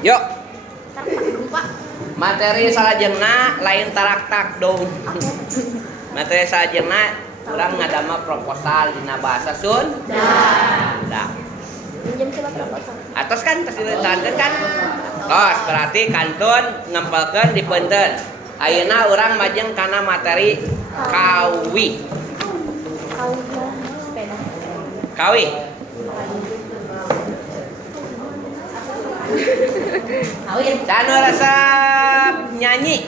Yuk. Materi salajengna lain tarak-tak dong. Materi salajengna urang ngadama proposal dina bahasa Sunda. Pinjam coba proposal. Atos kan tos diterangkeun kan? Tos berarti kantun ngempelkeun dipeunteun. Ayeuna urang majeng kana materi kawi. Sepeda. Kawi. Kawin. Canu resep nyanyi.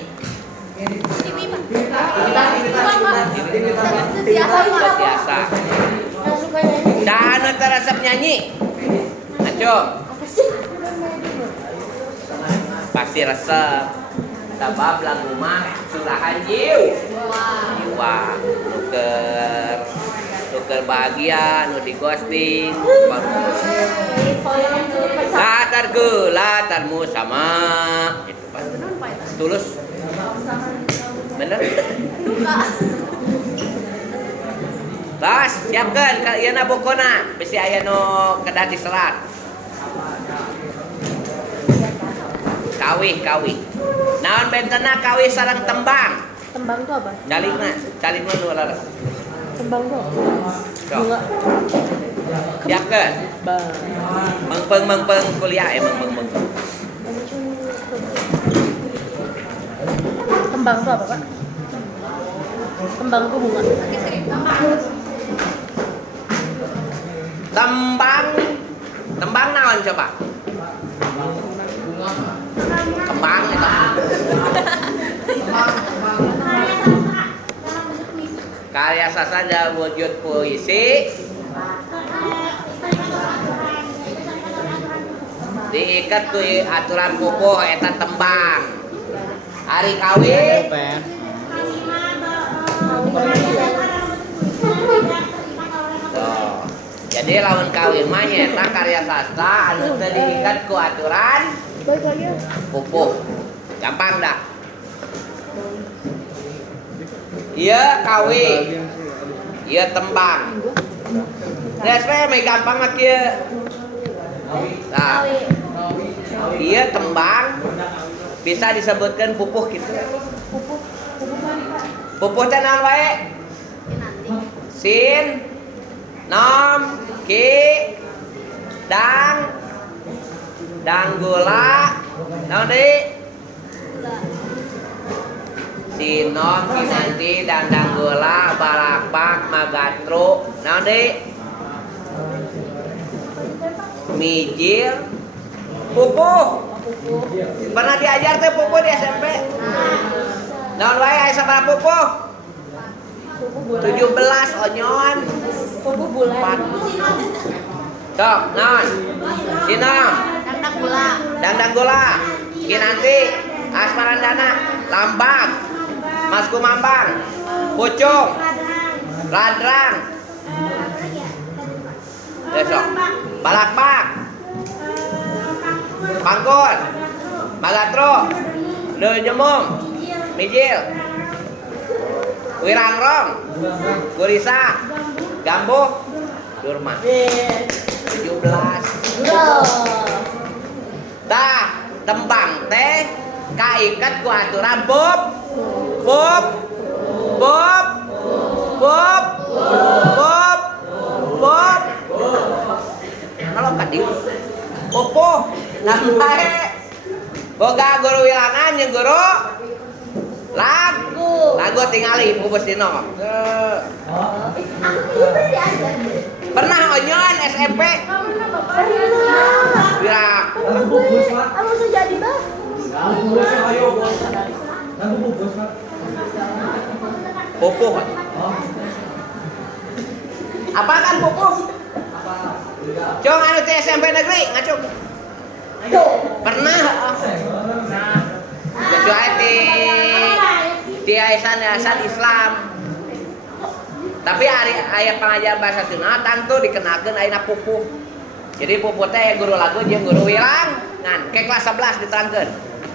Biasa. Canu resep nyanyi. Aco. Pasti resep. Sabab lagu mah surahan jiwa. Tuker bahagia, nu di ghosting. Latarmu sama. Itu Pak. Tulus. Bener? Tas, siapkan kalian bukona. Bisi aya nu kedah diserat. Kawi. Naon bentena kawi sareng tembang. Tembang itu apa? Calikna nu laras. Tembang itu Bunga. Siapkan. Mengpeng kuliah ya mengpeng. Tembang itu apa, Pak? Tembang itu bunga. Tembang naon coba? Kembang itu. Karya sastra dalam wujud puisi diikat ku aturan pupuh eta tembang. Hari kawin tuh. Jadi lawan kawin mah nyata karya sastra anu teu diikat ku aturan pupuh. Gampang dah. Iya kawin. Iya tembang. Dasar mah gampang mah kieu. Nah. Iya tembang bisa disebutkan pupuh gitu. Pupuh teh naon wae? Sin, nom, ki, dang gula, naon deui? Sinom, kinanti, dandang gula, balakbak, magatru, naon deui? Mijil, pupuh. Pernah diajar teh pupuh di SMP? Naon wae aya sabaraha pupuh? 17 onyon. Pupuh bulan. Sok, naon? Sinom, dandang gula, kinanti, asmarandana, lambang, mas kumambang, pucung, ladrang, besok, balakbak, pangkon, magatro, nyemung, mijil, wirangrong, gurisa, gambuh, durma. 17. Tah, tembang teh kaiket ku aturan pup. Kalau kadieu pupuh nambahe boga guru wilangan jeung guru lagu tingali pupus dino. Pernah onyon SMP? Pernah. Kamu bisa jadi, Bang? Pupuh. Apa kan pupuh? Cong anu teh SMP negeri ngacung. Pernah. Kecuali di yayasan Islam. Tapi aya pengajaran bahasa Sunda tentu dikenakeun ayeuna pupuh. Jadi pupuh teh guru lagu jeung guru wilangan. Ke kelas 11 diterangkeun.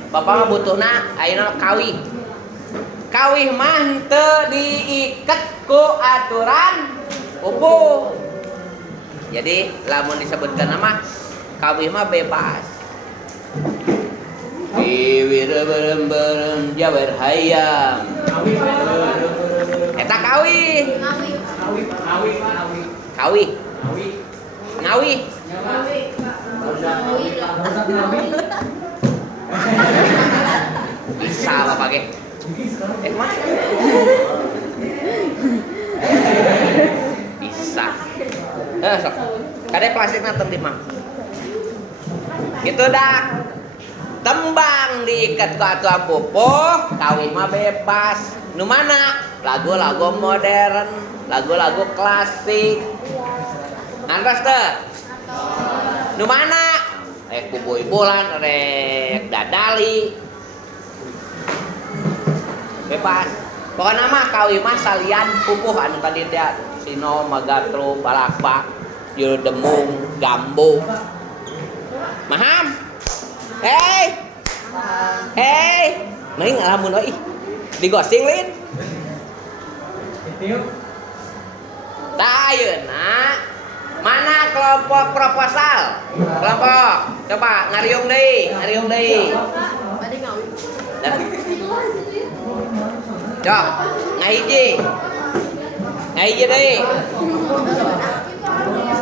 Bapak mah butuhna ayeuna kawi. Kawi mah teu diiket ku aturan pupuh. Jadi lamun disebutkeun nama kawi mah bebas. berem jabar hayam. Eta kawi. Kawi. Ngawi. Bisa Bapak ge. Mas. Bisa. Sok. Kade plastikna teu di mah. Gitu dah. Tembang diikat ke atuh pupuh, kawin mah bebas. Nu mana? Lagu-lagu modern, lagu-lagu klasik. Ngantos teu? Nu mana? Rek Bubuy Bulan, rek Dadali. Bebas. Pokokna mah kawin mah salian pupuh anu tadi teh Sino, Magatro, Balakpa, Juru Demung, Gambo. Maham? Hei, mending ngalamun oi, digosing lin. Ayeuna, mana kelompok proposal? Kelompok, coba ngariung deui. Cok, ngahiji deui.